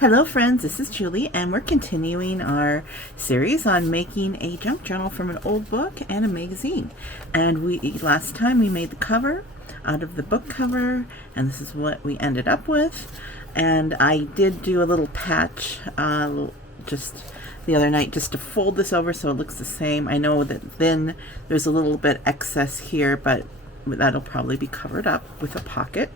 Hello friends, this is Julie and we're continuing our series on making a junk journal from an old book and a magazine. And last time we made the cover out of the book cover, and this is what we ended up with. And I did do a little patch just the other night just to fold this over so it looks the same. I know that then there's a little bit excess here, but that'll probably be covered up with a pocket.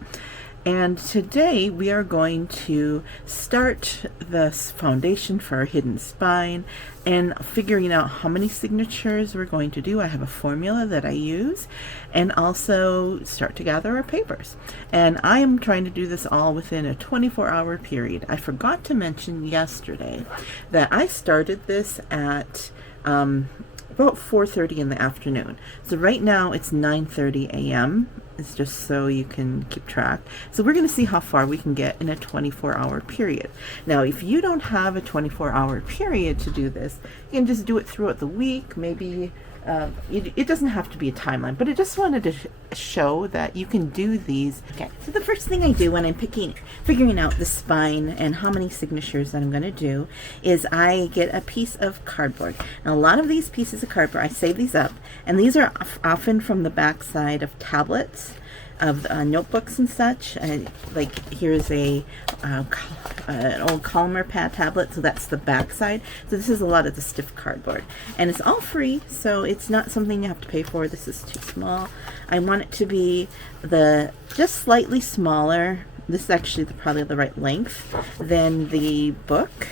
And today we are going to start the foundation for our hidden spine and figuring out how many signatures we're going to do. I have a formula that I use, and also start to gather our papers. And I am trying to do this all within a 24-hour period. I forgot to mention yesterday that I started this at about 4:30 in the afternoon. So right now it's 9:30 a.m. It's just so you can keep track. So we're going to see how far we can get in a 24-hour period. Now, if you don't have a 24-hour period to do this, you can just do it throughout the week. Maybe it doesn't have to be a timeline, but I just wanted to show that you can do these. Okay, so the first thing I do when I'm figuring out the spine and how many signatures that I'm going to do is I get a piece of cardboard. Now, a lot of these pieces of cardboard, I save these up, and these are often from the back side of tablets, of notebooks and such. Like here's an old Columnar pad tablet, so that's the back side. So this is a lot of the stiff cardboard, and it's all free, so it's not something you have to pay for. This is too small. I want it to be just slightly smaller. This is actually probably the right length than the book.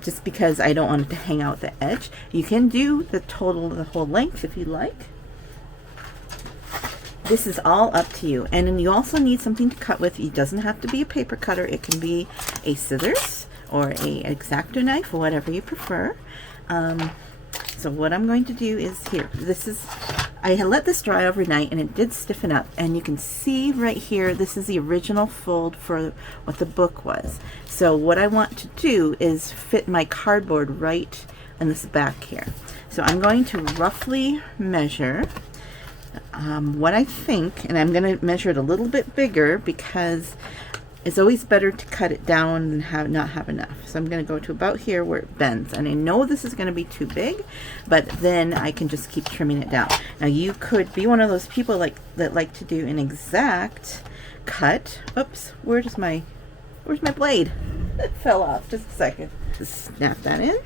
Just because I don't want it to hang out the edge. You can do the whole length if you like. This is all up to you. And then you also need something to cut with. It doesn't have to be a paper cutter. It can be a scissors or a X-Acto knife, or whatever you prefer. So what I'm going to do is here. I had let this dry overnight and it did stiffen up. And you can see right here, this is the original fold for what the book was. So what I want to do is fit my cardboard right in this back here. So I'm going to roughly measure what I think, and I'm going to measure it a little bit bigger because it's always better to cut it down and not have enough. So I'm going to go to about here where it bends, and I know this is going to be too big, but then I can just keep trimming it down. Now you could be one of those people that like to do an exact cut. Oops, where's my blade? It fell off. Just a second. Just snap that in.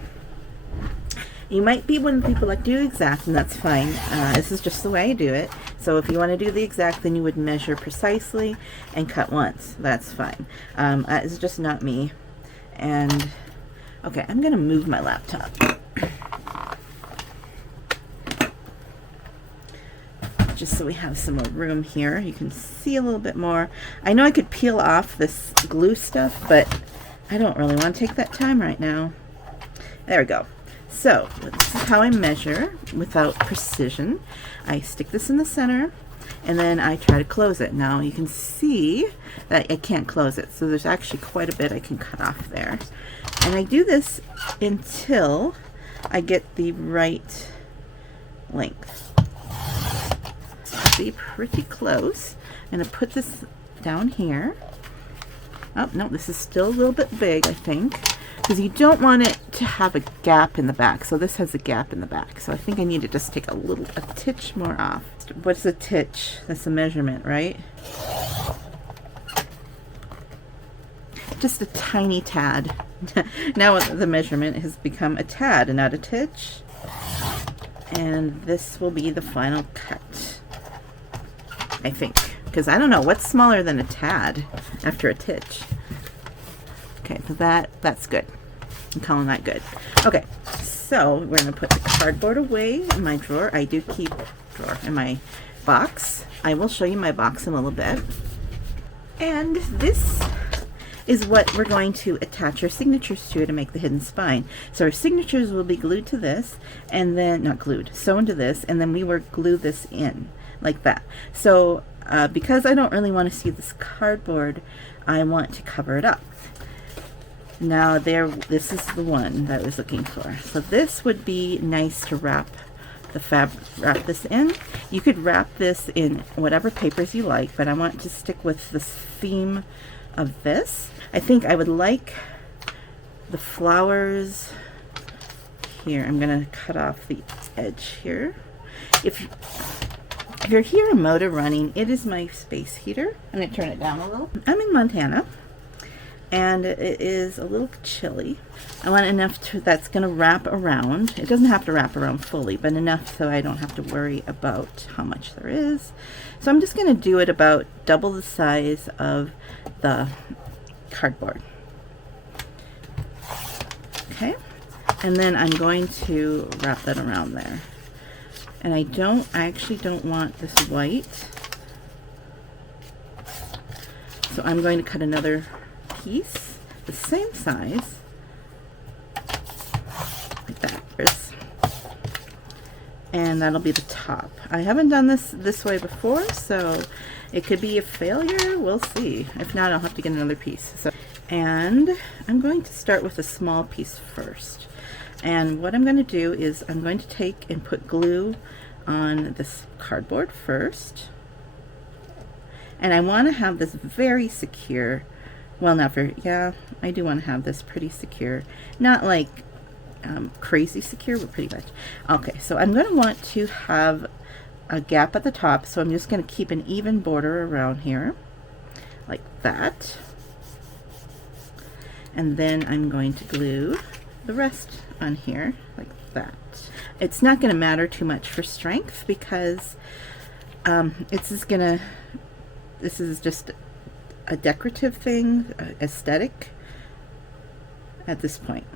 You might be one of the people that do exact, and that's fine. This is just the way I do it. So if you want to do the exact, then you would measure precisely and cut once. That's fine. It's just not me. And okay, I'm going to move my laptop. Just so we have some more room here. You can see a little bit more. I know I could peel off this glue stuff, but I don't really want to take that time right now. There we go. So this is how I measure without precision. I stick this in the center, and then I try to close it. Now you can see that I can't close it, so there's actually quite a bit I can cut off there. And I do this until I get the right length. See, pretty close. I'm going to put this down here. Oh, no, this is still a little bit big, I think, because you don't want it to have a gap in the back. So this has a gap in the back. So I think I need to just take a titch more off. What's a titch? That's a measurement, right? Just a tiny tad. Now the measurement has become a tad and not a titch. And this will be the final cut, I think. Because I don't know, what's smaller than a tad after a titch? Okay, so that's good. I'm calling that good. Okay, so we're going to put the cardboard away in my drawer. I do keep in my box. I will show you my box in a little bit. And this is what we're going to attach our signatures to make the hidden spine. So our signatures will be glued to this, and then, not glued, sewn to this, and then we will glue this in like that. So because I don't really want to see this cardboard, I want to cover it up. Now this is the one that I was looking for. So this would be nice to wrap this in. You could wrap this in whatever papers you like, but I want to stick with the theme of this. I think I would like the flowers here, I'm going to cut off the edge here. If you're hearing a motor running, it is my space heater. I'm going to turn it down a little. I'm in Montana, and it is a little chilly. I want enough that's going to wrap around. It doesn't have to wrap around fully, but enough so I don't have to worry about how much there is. So I'm just going to do it about double the size of the cardboard. Okay, and then I'm going to wrap that around there. And I actually don't want this white, so I'm going to cut another piece the same size, like that, and that'll be the top. I haven't done this way before, so it could be a failure. We'll see. If not, I'll have to get another piece. And I'm going to start with a small piece first. And what I'm going to do is I'm going to take and put glue on this cardboard first. And I want to have this very secure. Well, not very, yeah, I do want to have this pretty secure. Not like crazy secure, but pretty much. Okay, so I'm going to want to have a gap at the top, so I'm just going to keep an even border around here, like that. And then I'm going to glue the rest on here like that. It's not going to matter too much for strength because this is just a decorative thing, aesthetic at this point.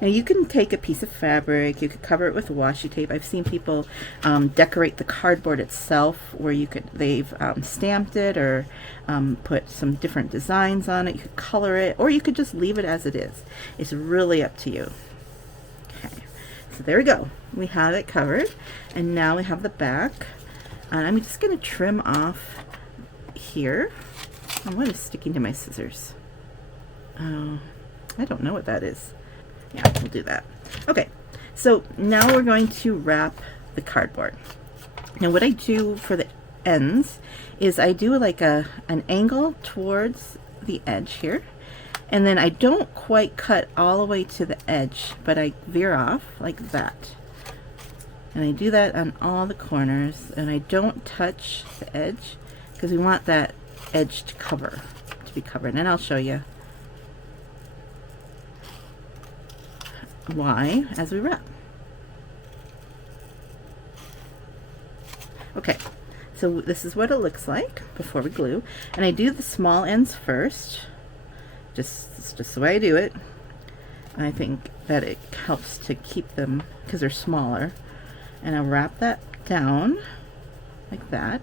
Now you can take a piece of fabric, you could cover it with washi tape. I've seen people decorate the cardboard itself where they've stamped it or put some different designs on it. You could color it, or you could just leave it as it is. It's really up to you. Okay, so there we go. We have it covered, and now we have the back. And I'm just going to trim off here. Oh, what is sticking to my scissors? Oh, I don't know what that is. Yeah, we'll do that. Okay, so now we're going to wrap the cardboard. Now what I do for the ends is I do like an angle towards the edge here, and then I don't quite cut all the way to the edge, but I veer off like that. And I do that on all the corners, and I don't touch the edge because we want that edge to be covered, and I'll show you why as we wrap. Okay, so this is what it looks like before we glue, and I do the small ends first. It's just the way I do it. I think that it helps to keep them because they're smaller, and I'll wrap that down like that.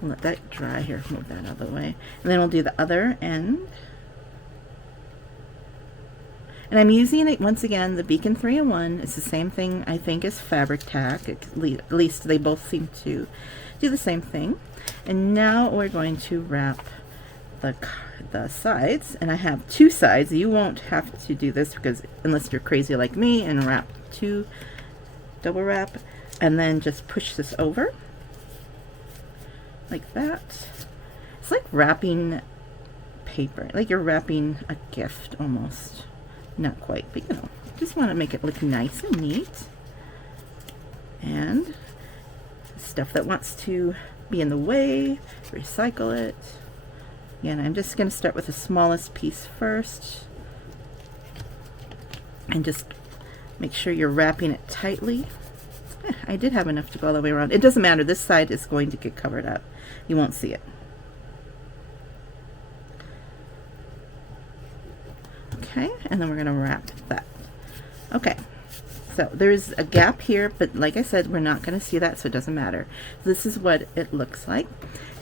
I'll let that dry here. Move that out of the way, and then we'll do the other end. And I'm using it, once again, the Beacon 3-in-1. It's the same thing, I think, as Fabri-Tac. At least they both seem to do the same thing. And now we're going to wrap the sides. And I have two sides. You won't have to do this because unless you're crazy like me and wrap double wrap. And then just push this over like that. It's like wrapping paper, like you're wrapping a gift almost. Not quite, but you know, just want to make it look nice and neat. And stuff that wants to be in the way, recycle it. Yeah, and I'm just going to start with the smallest piece first. And just make sure you're wrapping it tightly. I did have enough to go all the way around. It doesn't matter, this side is going to get covered up. You won't see it. Okay, and then we're going to wrap that. Okay, so there's a gap here, but like I said, we're not going to see that, so it doesn't matter. This is what it looks like,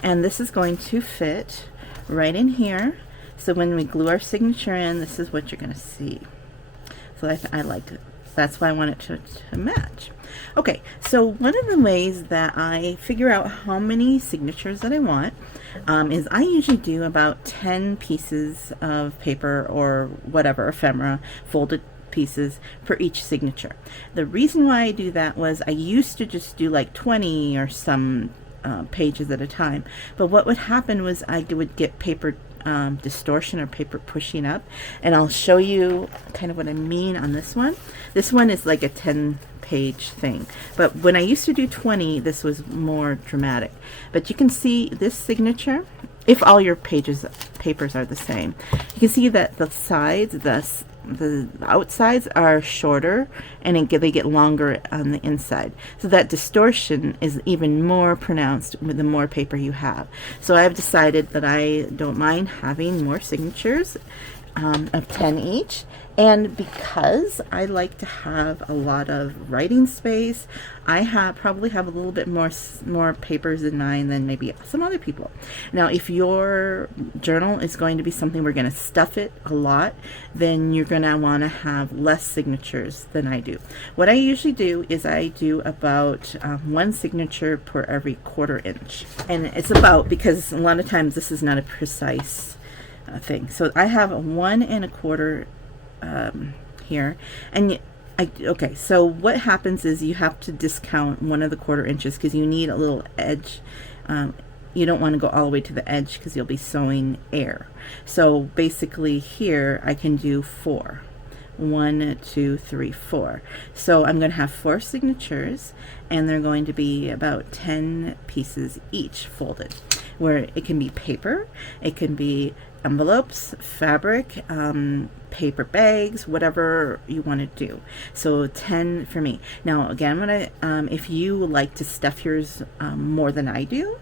and this is going to fit right in here. So when we glue our signature in, this is what you're going to see. So I like it. That's why I want it to match. Okay, so one of the ways that I figure out how many signatures that I want is I usually do about 10 pieces of paper or whatever, ephemera, folded pieces for each signature. The reason why I do that was I used to just do like 20 or some pages at a time. But what would happen was I would get paper distortion or paper pushing up, and I'll show you kind of what I mean on this one. This one is like a 10-page thing, but when I used to do 20, this was more dramatic. But you can see this signature, if all your papers are the same, you can see that the sides, the outsides are shorter, and they get longer on the inside. So that distortion is even more pronounced with the more paper you have. So I've decided that I don't mind having more signatures of 10 each. And because I like to have a lot of writing space, I probably have a little bit more papers in mine than maybe some other people. Now, if your journal is going to be something we're going to stuff it a lot, then you're going to want to have less signatures than I do. What I usually do is I do about 1 signature per every 1/4 inch. And it's about, because a lot of times this is not a precise thing. So I have a 1 1/4 here, and okay, so what happens is you have to discount 1 1/4 inches because you need a little edge. You don't want to go all the way to the edge because you'll be sewing air. So basically here I can do 4. 1, 2, 3, 4. So I'm going to have 4 signatures, and they're going to be about 10 pieces each folded, where it can be paper, it can be envelopes, fabric, paper bags, whatever you want to do. So 10 for me. Now again, if you like to stuff yours more than I do,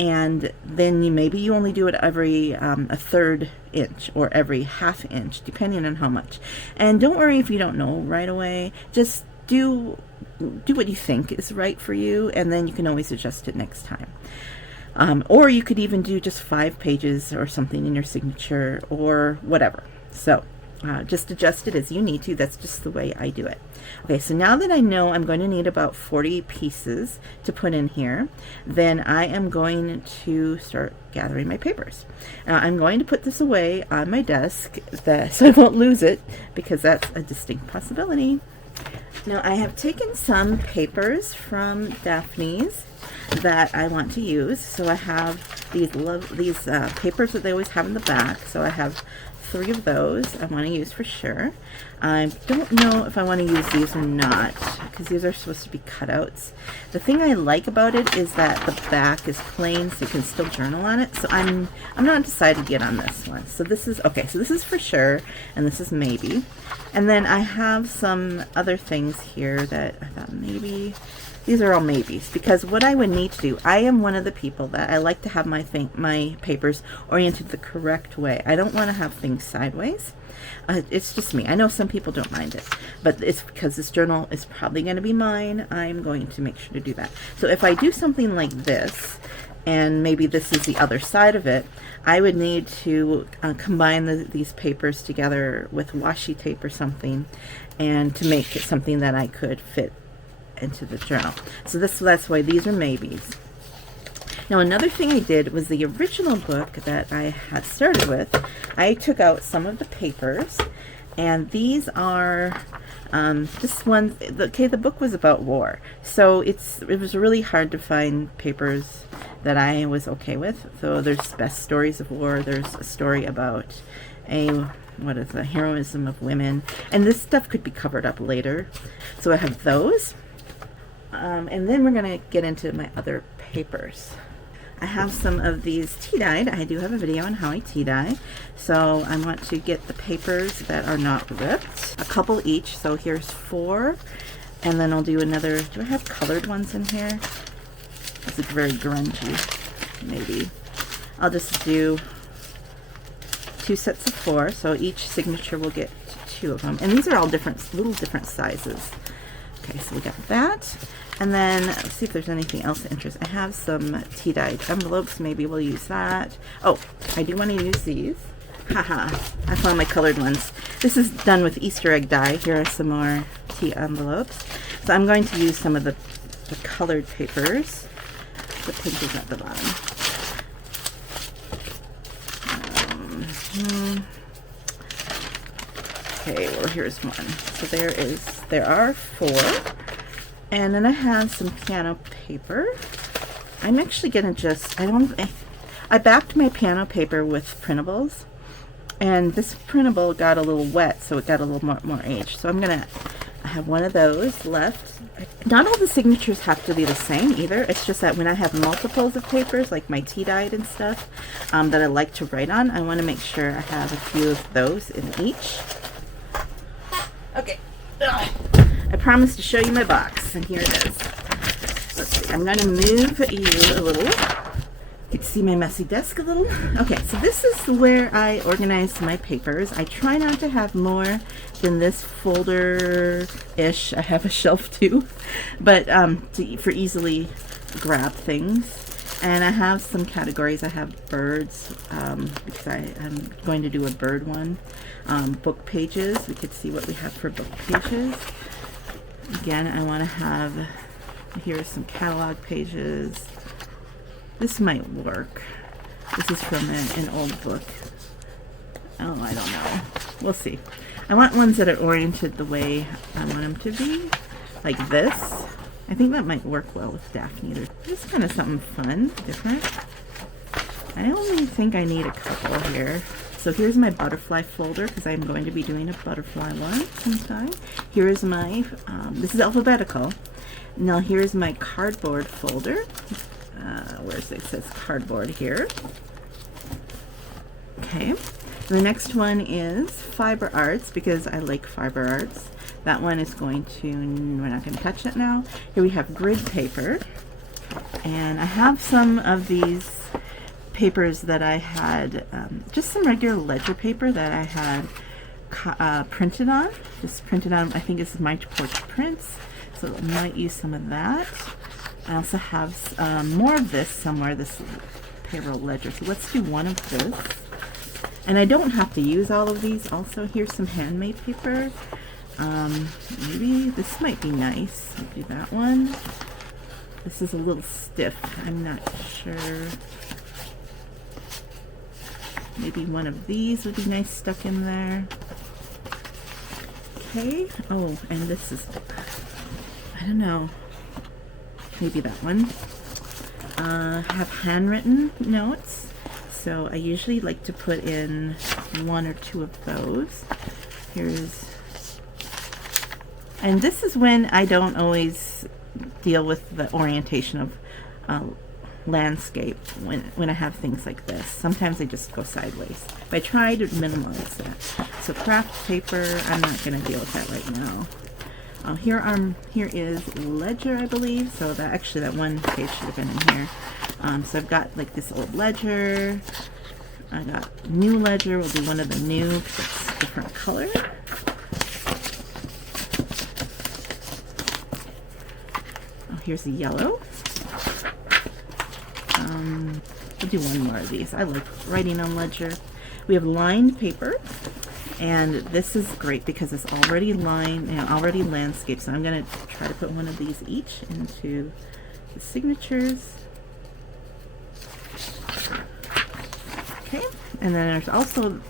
and then maybe you only do it every a 1/3 inch or every 1/2 inch, depending on how much. And don't worry if you don't know right away. Just do what you think is right for you, and then you can always adjust it next time. Or you could even do just 5 pages or something in your signature or whatever. So just adjust it as you need to. That's just the way I do it. Okay, so now that I know I'm going to need about 40 pieces to put in here, then I am going to start gathering my papers. I'm going to put this away on my desk so I won't lose it, because that's a distinct possibility. Now I have taken some papers from Daphne's that I want to use. So I have these papers that they always have in the back. So I have 3 of those I want to use for sure. I don't know if I want to use these or not, because these are supposed to be cutouts. The thing I like about it is that the back is plain, so you can still journal on it. So I'm not decided yet on this one. So this is okay. So this is for sure, and this is maybe. And then I have some other things here that I thought maybe. These are all maybes, because what I would need to do, I am one of the people that I like to have my papers oriented the correct way. I don't want to have things sideways. It's just me. I know some people don't mind it, but it's because this journal is probably going to be mine. I'm going to make sure to do that. So if I do something like this, and maybe this is the other side of it, I would need to combine these papers together with washi tape or something, and to make it something that I could fit into the journal. So that's why these are maybes. Now another thing I did was the original book that I had started with, I took out some of the papers, and these are this one. Okay, the book was about war, so it was really hard to find papers that I was okay with. So there's best stories of war, there's a story about the heroism of women, and this stuff could be covered up later. So I have those. And then we're going to get into my other papers. I have some of these tea-dyed. I do have a video on how I tea-dye. So I want to get the papers that are not ripped. A couple each. So here's 4. And then I'll do another. Do I have colored ones in here? This is very grungy. Maybe. I'll just do 2 sets of 4. So each signature will get 2 of them. And these are all little different sizes. Okay, so we got that. And then let's see if there's anything else of interest. I have some tea-dyed envelopes. Maybe we'll use that. Oh, I do want to use these. Haha, I found my colored ones. This is done with Easter egg dye. Here are some more tea envelopes. So I'm going to use some of the colored papers. The pink is at the bottom. Okay, well here's one. So there are 4. And then I have some piano paper. I'm actually gonna just, I backed my piano paper with printables, and this printable got a little wet, so it got a little more aged. So I have one of those left. Not all the signatures have to be the same either. It's just that when I have multiples of papers, like my tea dyed and stuff, that I like to write on, I want to make sure I have a few of those in each. Okay. Ugh. I promised to show you my box, and here it is. Let's see. I'm going to move you a little. You can see my messy desk a little. Okay, so this is where I organize my papers. I try not to have more than this folder-ish. I have a shelf too, but for easily grab things. And I have some categories. I have birds, because I'm going to do a bird one. Book pages. We could see what we have for book pages. Again, I want to have, here are some catalog pages. This might work. This is from an old book. Oh, I don't know. We'll see. I want ones that are oriented the way I want them to be. Like this. I think that might work well with Daphne. This is kind of something fun, different. I only think I need a couple here. So here's my butterfly folder, because I'm going to be doing a butterfly one sometime. Here's my, this is alphabetical. Now here's my cardboard folder. Where's it? It says cardboard here. Okay. The next one is fiber arts, because I like fiber arts. That one is going to, we're not going to touch it now. Here we have grid paper. And I have some of these papers that I had, just some regular ledger paper that I had printed on. Just printed on, I think this is My Porch Prints. So I might use some of that. I also have more of this somewhere, this payroll ledger. So let's do one of this. And I don't have to use all of these. Also, here's some handmade paper. Maybe this might be nice. I'll do that one. This is a little stiff. I'm not sure. Maybe one of these would be nice stuck in there. Okay. Oh, and this is, I don't know. Maybe that one. Have handwritten notes. So I usually like to put in one or two of those. And this is when I don't always deal with the orientation of landscape when I have things like this. Sometimes they just go sideways. But I try to minimize that. So craft paper, I'm not going to deal with that right now. Here is ledger, I believe. So that one page should have been in here. So I've got like this old ledger. I got new ledger. We'll do one of the new because it's a different color. Oh, here's the yellow. We'll do one more of these. I like writing on ledger. We have lined paper. And this is great because it's already lined, already landscaped. So I'm going to try to put one of these each into the signatures. Okay, and then there's also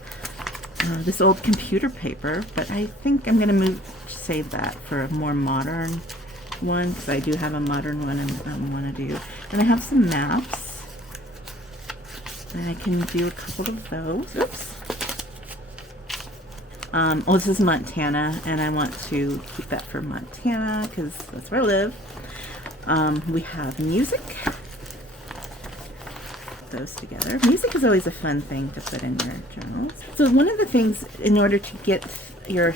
this old computer paper, but I think I'm going to save that for a more modern one, because I do have a modern one I want to do. And I have some maps, and I can do a couple of those. Oops. Oh, this is Montana, and I want to keep that for Montana because that's where I live. We have music. Those together. Music is always a fun thing to put in your journals. So one of the things, in order to get your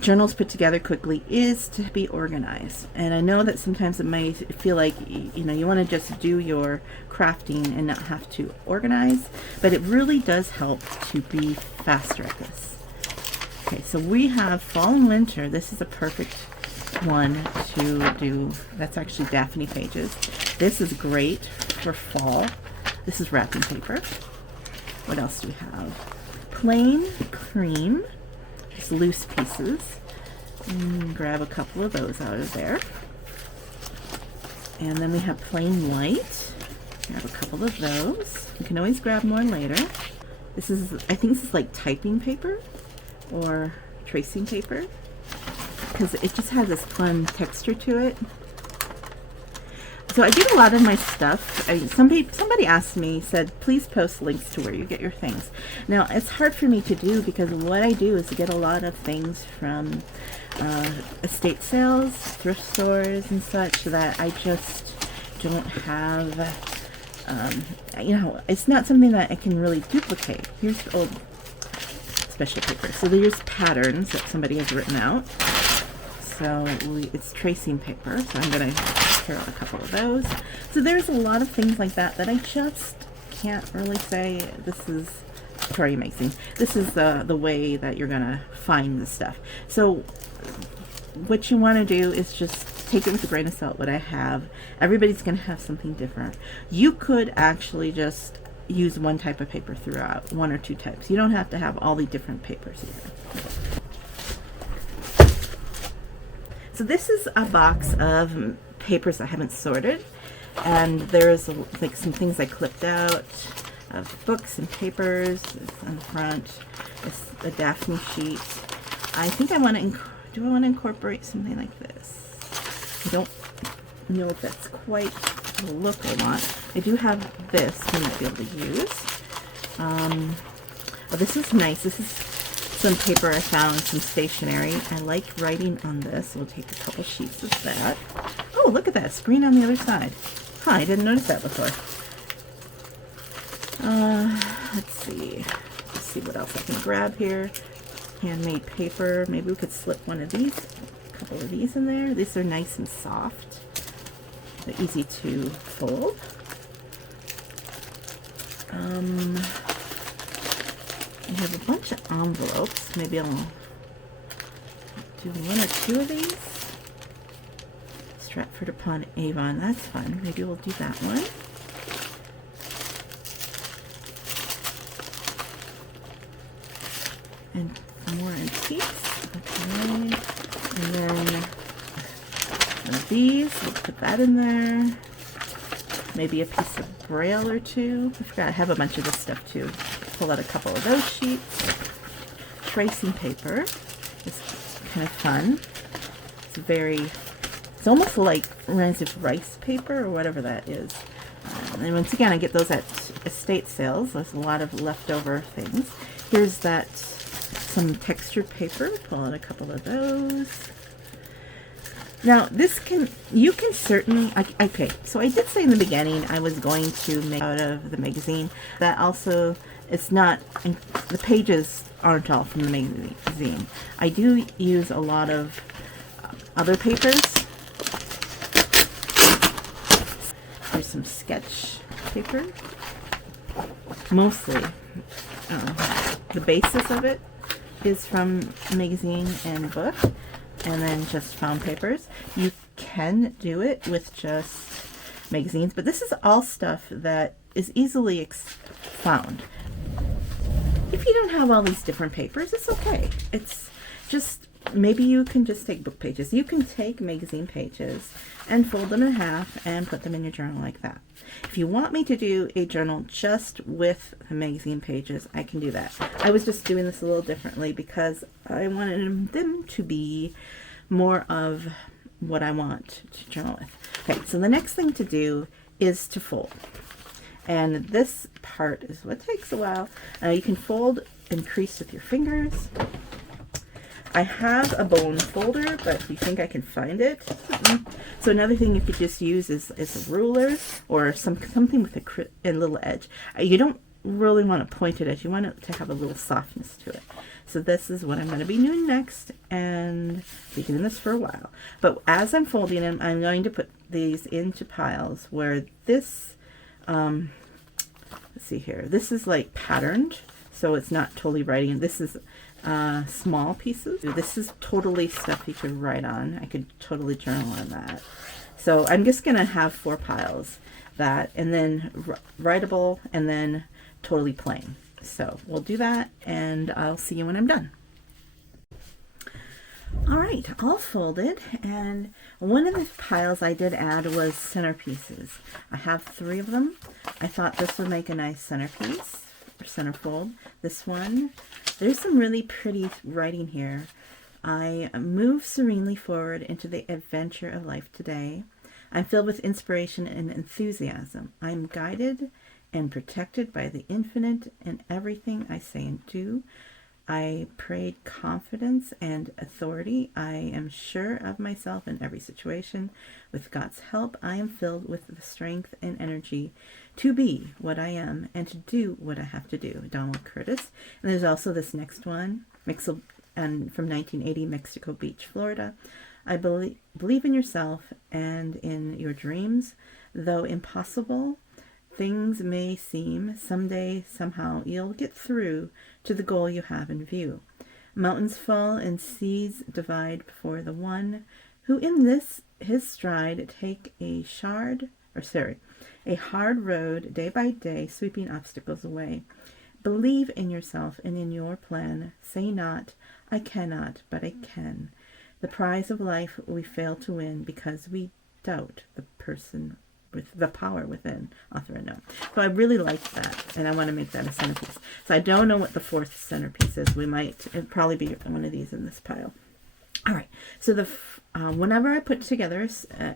journals put together quickly, is to be organized. And I know that sometimes it might feel like you want to just do your crafting and not have to organize, but it really does help to be faster at this. Okay, so we have fall and winter. This is a perfect one to do. That's actually Daphne pages. This is great for fall. This is wrapping paper. What else do we have? Plain cream. Just loose pieces. And grab a couple of those out of there. And then we have plain white. Grab a couple of those. You can always grab more later. This is, I think this is like typing paper or tracing paper, because it just has this fun texture to it. So I get a lot of my stuff. Somebody asked me, said, please post links to where you get your things. Now, it's hard for me to do because what I do is get a lot of things from estate sales, thrift stores, and such that I just don't have, it's not something that I can really duplicate. Here's the old special paper. So there's patterns that somebody has written out. So it's tracing paper, so I'm going to tear out a couple of those. So there's a lot of things like that that I just can't really say this is Victoria Magazine. This is the way that you're going to find the stuff. So what you want to do is just take it with a grain of salt what I have. Everybody's going to have something different. You could actually just use one type of paper throughout, one or two types. You don't have to have all the different papers here. So this is a box of papers I haven't sorted, and there's like some things I clipped out of books and papers. It's on the front. It's a Daphne sheet. I think I want to, do I want to incorporate something like this? I don't know if that's quite the look I want. I do have this I might be able to use. Oh, this is nice. This is some paper I found, some stationery. I like writing on this. We'll take a couple sheets of that. Oh, look at that screen on the other side. Huh, I didn't notice that before. Let's see what else I can grab here. Handmade paper. Maybe we could slip one of these, a couple of these in there. These are nice and soft. They're easy to fold. I have a bunch of envelopes. Maybe I'll do one or two of these. Stratford upon Avon. That's fun. Maybe we'll do that one. And some more antiques. Okay. And then one of these. We'll put that in there. Maybe a piece of Braille or two. I forgot I have a bunch of this stuff too. Pull out a couple of those sheets. Tracing paper is kind of fun. It's almost like reminds of rice paper or whatever that is. And once again, I get those at estate sales. There's a lot of leftover things. Here's some textured paper. Pull out a couple of those. Now, you can certainly, okay, so I did say in the beginning I was going to make out of the magazine. That also, it's not, the pages aren't all from the magazine. I do use a lot of other papers. There's some sketch paper. Mostly, the basis of it is from magazine and book. And then just found papers. You can do it with just magazines, but this is all stuff that is easily found. If you don't have all these different papers, it's okay. It's just, maybe you can just take book pages. You can take magazine pages and fold them in half and put them in your journal like that. If you want me to do a journal just with the magazine pages, I can do that. I was just doing this a little differently because I wanted them to be more of what I want to journal with. Okay, so the next thing to do is to fold. And this part is what takes a while. You can fold and crease with your fingers. I have a bone folder, but if you think I can find it. So another thing you could just use is a ruler or something with a little edge. You don't really want to point it edge. You want it to have a little softness to it. So this is what I'm going to be doing next, and be doing this for a while. But as I'm folding them, I'm going to put these into piles where this, let's see here, this is like patterned, so it's not totally writing. This is small pieces. This is totally stuff you could write on. I could totally journal on that. So I'm just going to have 4 piles, that, and then writable, and then totally plain. So we'll do that, and I'll see you when I'm done. All right, all folded, and one of the piles I did add was centerpieces. I have 3 of them. I thought this would make a nice centerpiece, or centerfold. This one, there's some really pretty writing here. I move serenely forward into the adventure of life today. I'm filled with inspiration and enthusiasm. I am guided and protected by the infinite in everything I say and do. I prayed confidence and authority. I am sure of myself in every situation. With God's help, I am filled with the strength and energy to be what I am and to do what I have to do. Donald Curtis. And there's also this next one, and from 1980, Mexico Beach, Florida. I believe in yourself and in your dreams, though impossible things may seem, someday, somehow, you'll get through to the goal you have in view. Mountains fall and seas divide before the one who in his stride take a hard road day by day, sweeping obstacles away. Believe in yourself and in your plan. Say not, I cannot, but I can. The prize of life we fail to win because we doubt the person with the power within, author unknown. So I really like that, and I want to make that a centerpiece. So I don't know what the fourth centerpiece is. It'll probably be one of these in this pile. All right, so whenever I put together,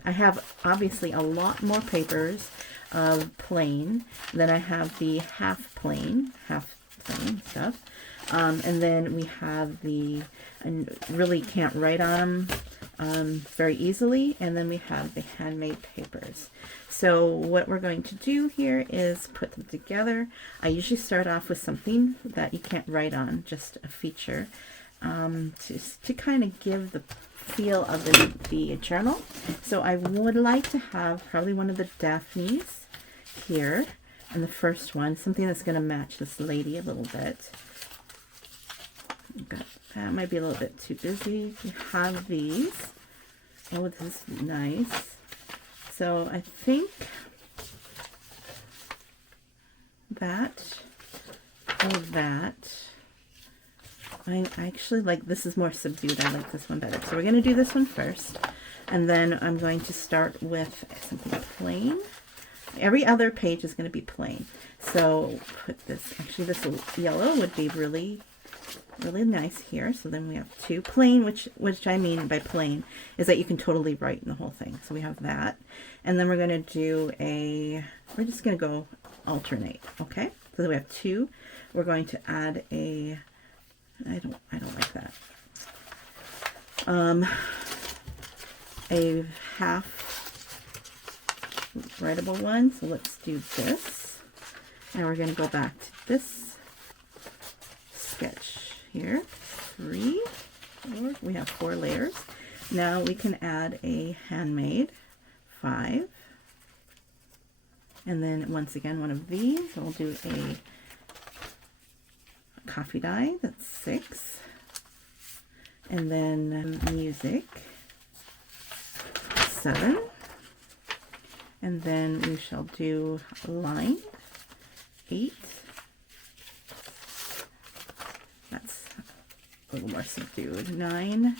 I have obviously a lot more papers of plain. Then I have the half plain stuff. And then we have and really can't write on them very easily. And then we have the handmade papers. So what we're going to do here is put them together. I usually start off with something that you can't write on, just a feature, just to kind of give the feel of the journal. So I would like to have probably one of the Daphnes here. And the first one, something that's going to match this lady a little bit. Okay, that might be a little bit too busy. We have these. Oh, this is nice. So I think that. I actually like, this is more subdued. I like this one better. So we're going to do this one first. And then I'm going to start with something plain. Every other page is going to be plain. So put this, actually this yellow would be really, really nice here. So then we have two plain, which I mean by plain is that you can totally write in the whole thing. So we have that. And then we're going to do we're just going to go alternate. Okay. So we have two. We're going to add I don't like that. A half writable one. So let's do this. Now we're going to go back to this sketch here. 3, 4. We have 4 layers. Now we can add a handmade. 5. And then once again, one of these. We'll do a coffee dye. That's 6. And then music. 7. And then we shall do line. 8. That's a little more subdued. 9.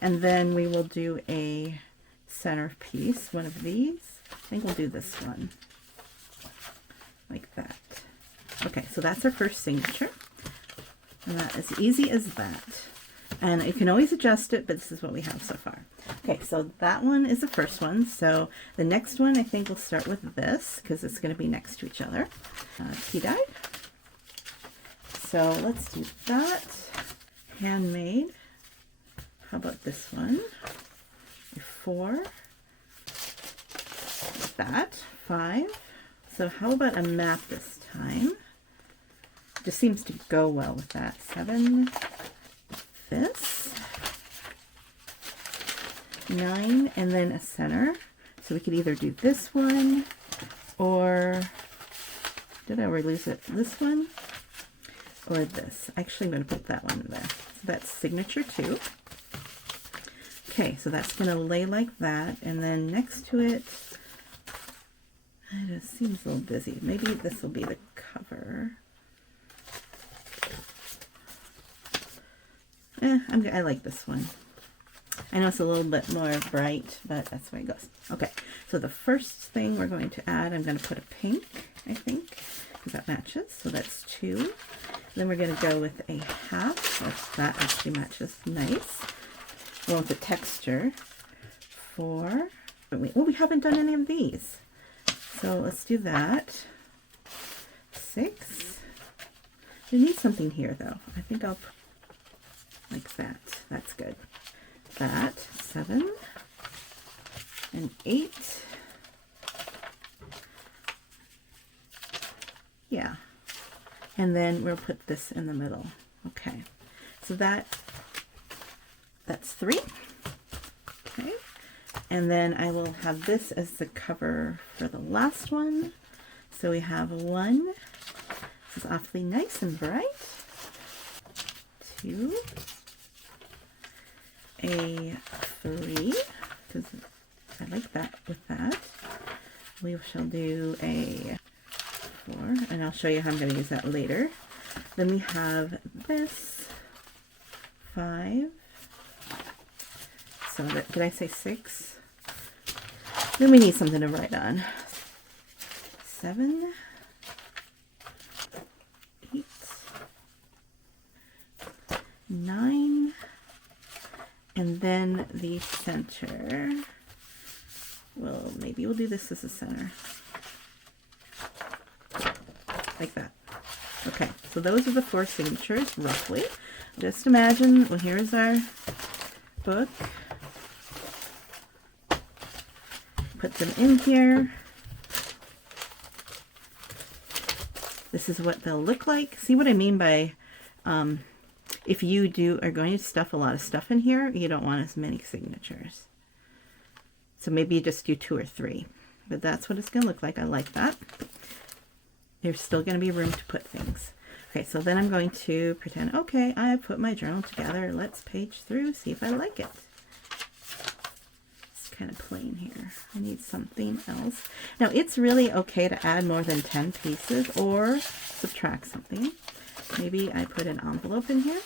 And then we will do a centerpiece, one of these. I think we'll do this one. Like that. Okay, so that's our first signature. And that is easy as that. And you can always adjust it, but this is what we have so far. Okay, so that one is the first one. So the next one, I think we'll start with this because it's going to be next to each other. Tea dye. So let's do that. Handmade. How about this one? 4. Like that. 5. So how about a map this time? Just seems to go well with that. 7. This. 9, and then a center. So we could either do this one, or did I already lose it? This one, or this. Actually, I'm going to put that one in there. So that's signature 2. Okay, so that's going to lay like that, and then next to it, it just seems a little busy. Maybe this will be the cover. I like this one. I know it's a little bit more bright, but that's where it goes. Okay, so the first thing we're going to add, I'm going to put a pink, I think, because that matches. So that's 2. Then we're going to go with a half. That actually matches nice. Go with the texture. 4. we haven't done any of these. So let's do that. 6. We need something here though. I think I'll put like that. That's good. That. 7 and 8. Yeah. And then we'll put this in the middle. Okay. So that's 3. Okay. And then I will have this as the cover for the last one. So we have 1. This is awfully nice and bright. 2. A 3, because I like that with that. We shall do a 4, and I'll show you how I'm going to use that later. Then we have this 5. So did I say 6? Then we need something to write on. 7, 8, 9, and then the center. Well, maybe we'll do this as a center. Like that. Okay, so those are the 4 signatures, roughly. Just imagine, well, here's our book. Put them in here. This is what they'll look like. See what I mean by if you are going to stuff a lot of stuff in here, you don't want as many signatures. So maybe you just do 2 or 3. But that's what it's going to look like. I like that. There's still going to be room to put things. Okay, so then I'm going to pretend, okay, I put my journal together. Let's page through, see if I like it. It's kind of plain here. I need something else. Now, it's really okay to add more than 10 pieces or subtract something. Maybe I put an envelope in here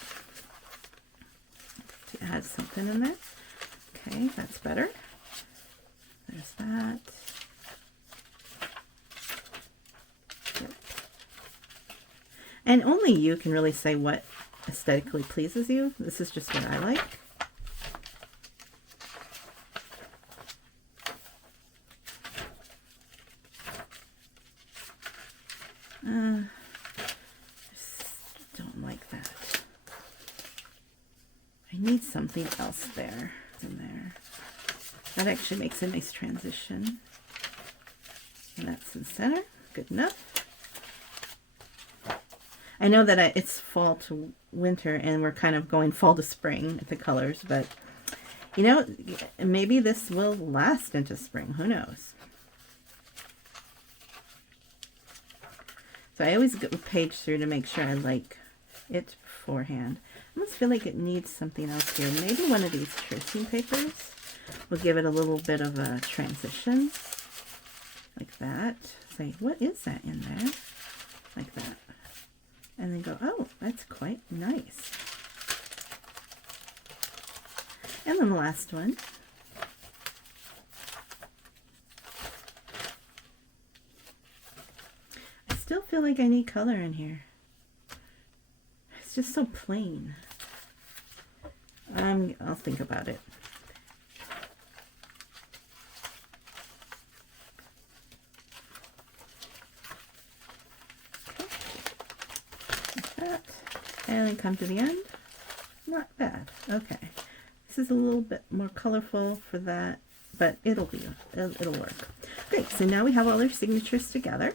to add something in there. Okay, that's better. There's that. Yep. And only you can really say what aesthetically pleases you. This is just what I like. Just don't like that. I need something else there in there. That actually makes a nice transition. And that's in the center. Good enough. I know that it's fall to winter and we're kind of going fall to spring with the colors, but you know, maybe this will last into spring. Who knows? So I always go page through to make sure I like it beforehand. I almost feel like it needs something else here. Maybe one of these tracing papers will give it a little bit of a transition. Like that. Say, what is that in there? Like that. And then go, oh, that's quite nice. And then the last one. I still feel like I need color in here. It's just so plain. I'll think about it. And then come to the end. Not bad. Okay. This is a little bit more colorful for that, but it'll work. Great. So now we have all our signatures together.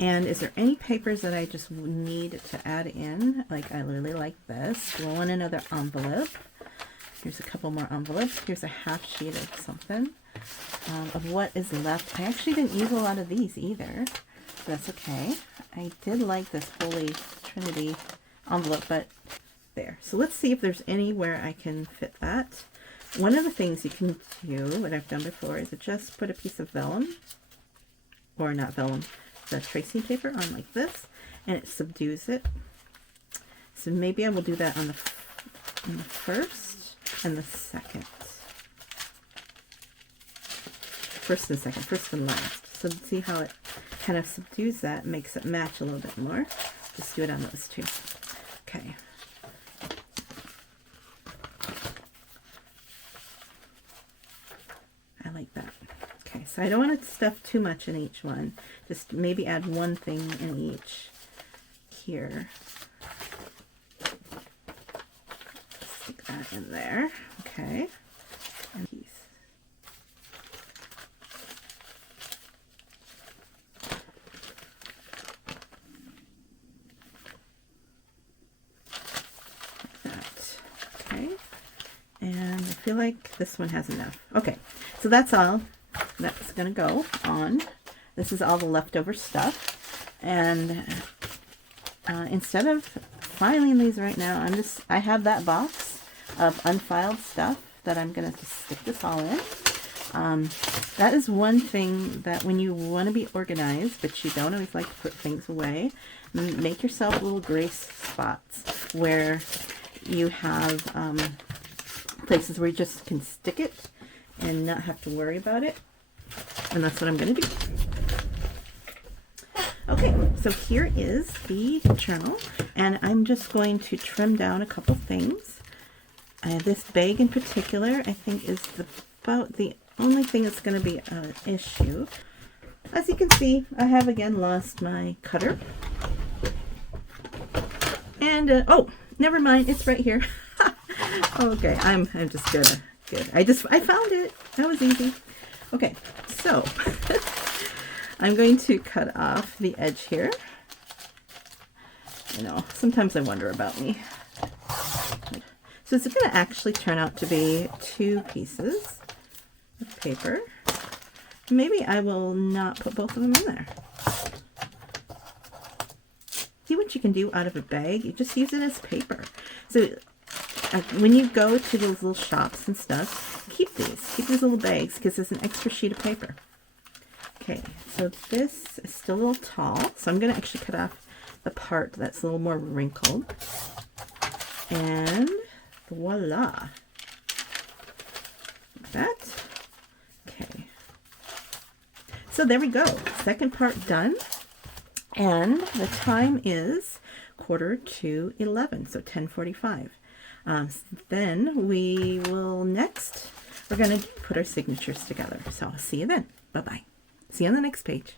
And is there any papers that I just need to add in? Like I really like this. Do I want another envelope? Here's a couple more envelopes. Here's a half sheet of something. Of what is left. I actually didn't use a lot of these either. That's okay. I did like this Holy Trinity envelope, but there. So let's see if there's anywhere I can fit that. One of the things you can do, what I've done before, is just put a piece of vellum, or not vellum, the tracing paper on like this, and it subdues it. So maybe I will do that on the first and the second. First and second, first and last. So see how it kind of subdues that, makes it match a little bit more. Just do it on those two. Okay. like that. Okay, so I don't want to stuff too much in each one. Just maybe add one thing in each here. Stick that in there. Okay. And piece. And I feel like this one has enough. Okay, so that's all that's gonna go on. This is all the leftover stuff. And instead of filing these right now, I have that box of unfiled stuff that I'm gonna just stick this all in. That is one thing that when you want to be organized, but you don't always like to put things away, make yourself little grace spots where you have places where you just can stick it and not have to worry about it. And that's what I'm going to do. Okay, so here is the journal, and I'm just going to trim down a couple things. This bag in particular, I think, is about the only thing that's going to be an issue. As you can see, I have again lost my cutter. And, oh, never mind, it's right here. Okay, I'm just gonna good. I found it. That was easy. Okay, so I'm going to cut off the edge here. You know, sometimes I wonder about me. So it's going to actually turn out to be 2 pieces of paper. Maybe I will not put both of them in there. See what you can do out of a bag? You just use it as paper. So when you go to those little shops and stuff, keep these little bags because there's an extra sheet of paper. Okay, so this is still a little tall, so I'm going to actually cut off the part that's a little more wrinkled. And voila. Like that. Okay. So there we go. Second part done. And the time is 11:45, so 10:45. Then we're going to put our signatures together. So I'll see you then. Bye-bye. See you on the next page.